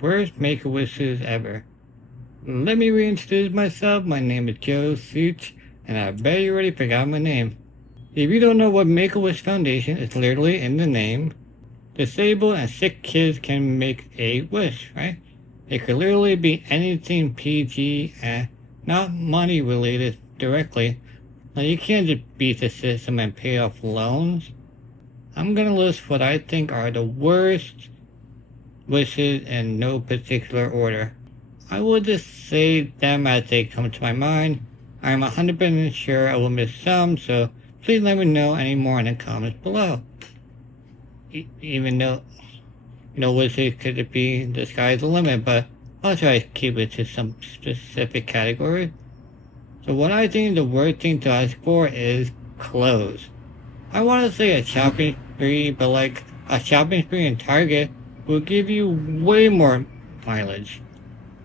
worst make-a wishes ever. Let me reintroduce myself. My name is Joe Sooch, and I bet you already forgot my name. If you don't know what Make-A-Wish Foundation is, literally in the name, disabled and sick kids can make a wish, right? It could literally be anything PG and not money related directly. Now you can't just beat the system and pay off loans. I'm gonna list what I think are the worst wishes in no particular order. I will just say them as they come to my mind. I'm 100% sure I will miss some, so please let me know any more in the comments below. Even though, wishes could be the sky's the limit, but I'll try to keep it to some specific category. So what I think the worst thing to ask for is clothes. I want to say a shopping spree, but like a shopping spree in Target will give you way more mileage.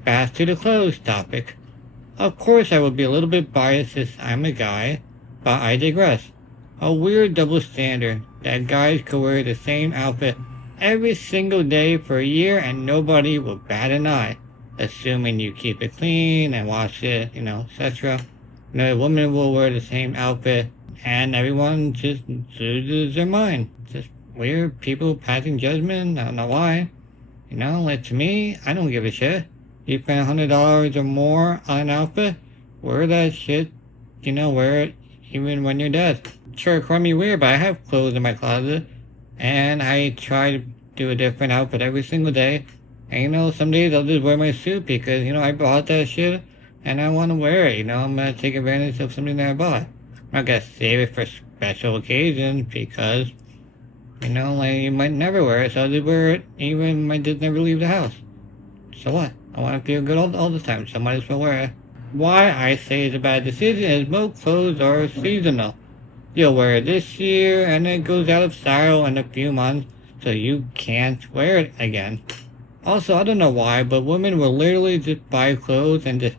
Back to the clothes topic. Of course I would be a little bit biased since I'm a guy, but I digress. A weird double standard that guys could wear the same outfit every single day for a year and nobody will bat an eye, assuming you keep it clean and wash it, etc. A woman will wear the same outfit and everyone just loses their mind. Just weird people passing judgment. I don't know why. Like to me, I don't give a shit. You spend $100 or more on an outfit, wear that shit, wear it even when you're dead. Sure, call me weird, but I have clothes in my closet, and I try to do a different outfit every single day. And some days I'll just wear my suit because, I bought that shit, and I want to wear it, I'm gonna take advantage of something that I bought. I'm not gonna save it for special occasions because, you might never wear it, so I'll just wear it even when I just never leave the house. So what? I want to feel good all the time, so I might as well wear it. Why I say it's a bad decision is most clothes are seasonal. You'll wear it this year, and it goes out of style in a few months, so you can't wear it again. Also, I don't know why, but women will literally just buy clothes and just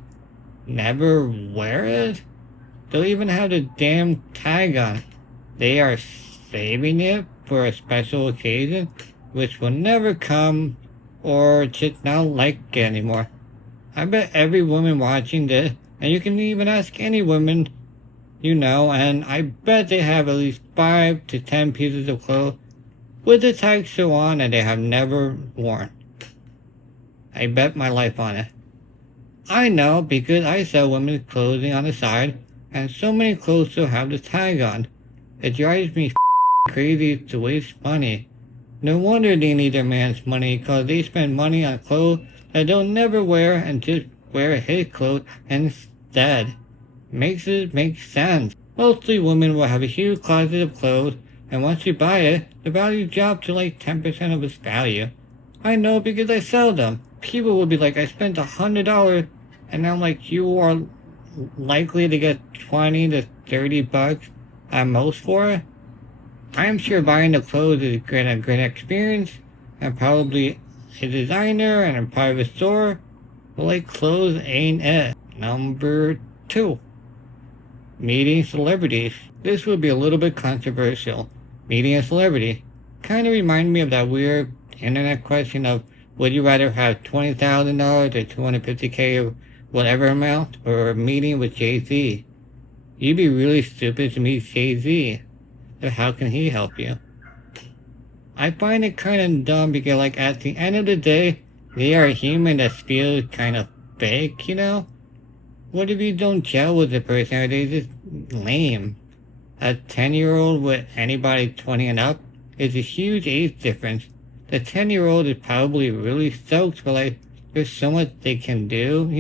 never wear it. They'll even have the damn tag on it. They are saving it for a special occasion, which will never come, or just not like it anymore. I bet every woman watching this, and you can even ask any woman and I bet they have at least 5 to 10 pieces of clothes with the tag still on and they have never worn. I bet my life on it. I know because I sell women's clothing on the side, and so many clothes still have the tag on. It drives me crazy to waste money. No wonder they need their man's money, cause they spend money on clothes that they'll never wear and just wear his clothes instead. Makes it make sense. Mostly women will have a huge closet of clothes, and once you buy it, the value drops to like 10% of its value. I know because I sell them. People will be like, I spent $100, and I'm like, you are likely to get 20 to 30 bucks at most for it. I am sure buying the clothes is a great experience, and probably a designer and a private store, but like clothes ain't it. Number 2. Meeting celebrities. This would be a little bit controversial. Meeting a celebrity. Kind of remind me of that weird internet question of, would you rather have $20,000 or $250K or whatever amount, or a meeting with Jay-Z? You'd be really stupid to meet Jay-Z. So how can he help you? I find it kind of dumb because at the end of the day, they are human that feels kind of fake, What if you don't gel with the person? Are they just lame? A 10-year-old with anybody 20 and up is a huge age difference. The 10-year-old is probably really stoked, but there's so much they can do,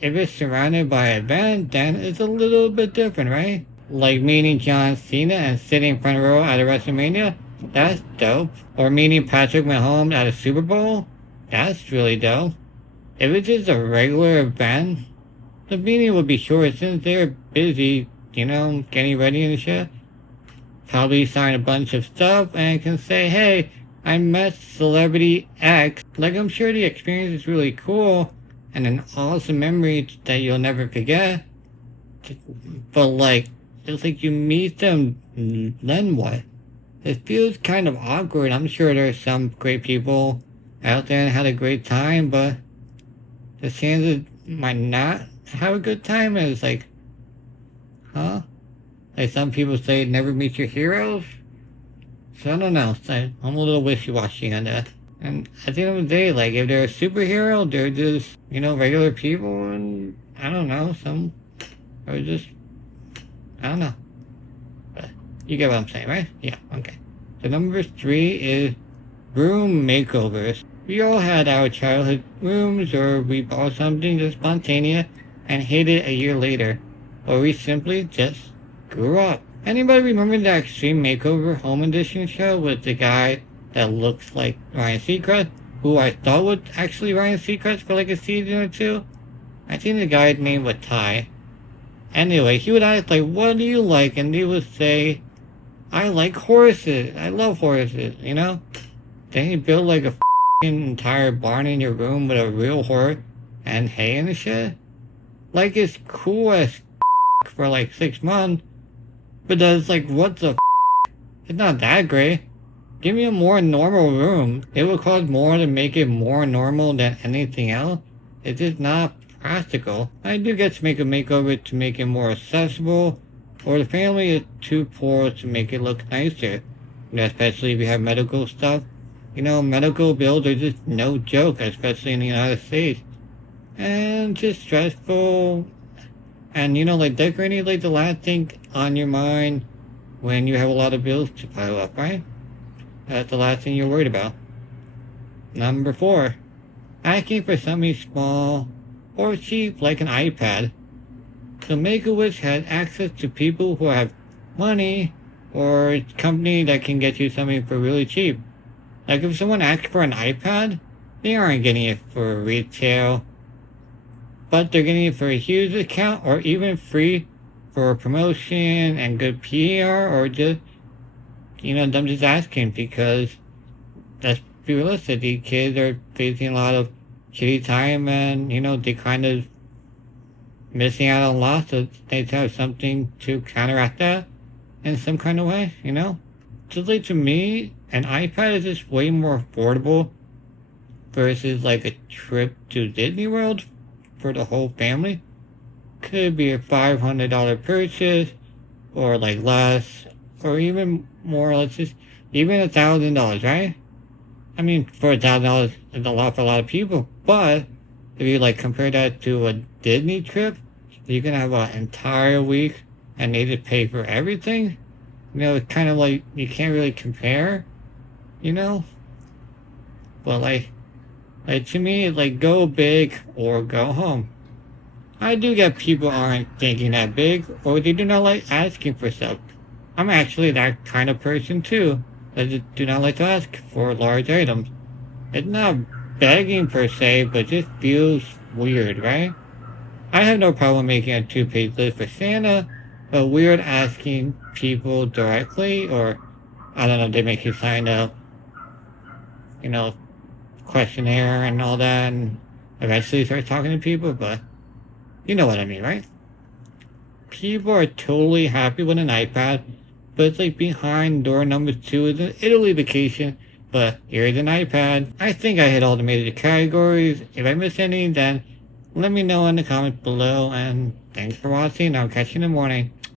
If it's surrounded by an event, then it's a little bit different, right? Like meeting John Cena and sitting front row at a WrestleMania, that's dope. Or meeting Patrick Mahomes at a Super Bowl, that's really dope. If it's just a regular event, the meeting would be short since they're busy, getting ready and shit. Probably sign a bunch of stuff and can say, hey, I met celebrity X. I'm sure the experience is really cool and an awesome memory that you'll never forget. But it's like you meet them, then what? It feels kind of awkward. I'm sure there's some great people out there and had a great time, but the chances might not have a good time is like, huh? Like some people say, never meet your heroes. So I don't know. So I'm a little wishy-washy on that. And at the end of the day, like if they're a superhero, they're just, regular people, and I don't know, some are just, I don't know. But you get what I'm saying, right? Yeah, okay. So number 3 is room makeovers. We all had our childhood rooms, or we bought something just spontaneous and hid it a year later. Or we simply just grew up. Anybody remember the Extreme Makeover Home Edition show with the guy that looks like Ryan Seacrest, who I thought was actually Ryan Seacrest for like a season or two? I think the guy's name was Ty. Anyway, he would ask like, what do you like? And he would say, I like horses. I love horses, Then he built like a entire barn in your room with a real horse and hay and shit. Like it's cool as for like 6 months, but that's like, what the It's not that great. Give me a more normal room. It would cost more to make it more normal than anything else. It's just not practical. I do get to make a makeover to make it more accessible, or the family is too poor to make it look nicer. Especially if you have medical stuff. Medical bills are just no joke, especially in the United States. And just stressful. And like decorating is like the last thing on your mind when you have a lot of bills to pile up, right? That's the last thing you're worried about. Number 4, asking for something small or cheap like an iPad. So Make-A-Wish has access to people who have money, or a company that can get you something for really cheap. Like if someone asks for an iPad, they aren't getting it for retail, but they're getting it for a huge discount or even free for a promotion and good PR, or just, them just asking because, let's be realistic, these kids are facing a lot of shitty time and, they kind of missing out on lots, so they have something to counteract that in some kind of way, Just like to me, an iPad is just way more affordable versus like a trip to Disney World for the whole family. Could be a $500 purchase, or like less, or even more. Let's just even $1,000, right? I mean, for $1,000 is a lot for a lot of people. But if you like compare that to a Disney trip, you can have an entire week and they just pay for everything. It's kind of like you can't really compare, But like to me, it's like go big or go home. I do get people aren't thinking that big, or they do not like asking for stuff. I'm actually that kind of person too, that just do not like to ask for large items. It's not begging per se, but just feels weird, right? I have no problem making a 2-page list for Santa, but weird asking people directly, or I don't know, they make you sign up, questionnaire and all that, and eventually start talking to people, but you know what I mean, right? People are totally happy with an iPad, but it's like behind door number 2 is an Italy vacation, but here's an iPad. I think I hit all the major categories. If I missed any, then let me know in the comments below, and thanks for watching. I'll catch you in the morning.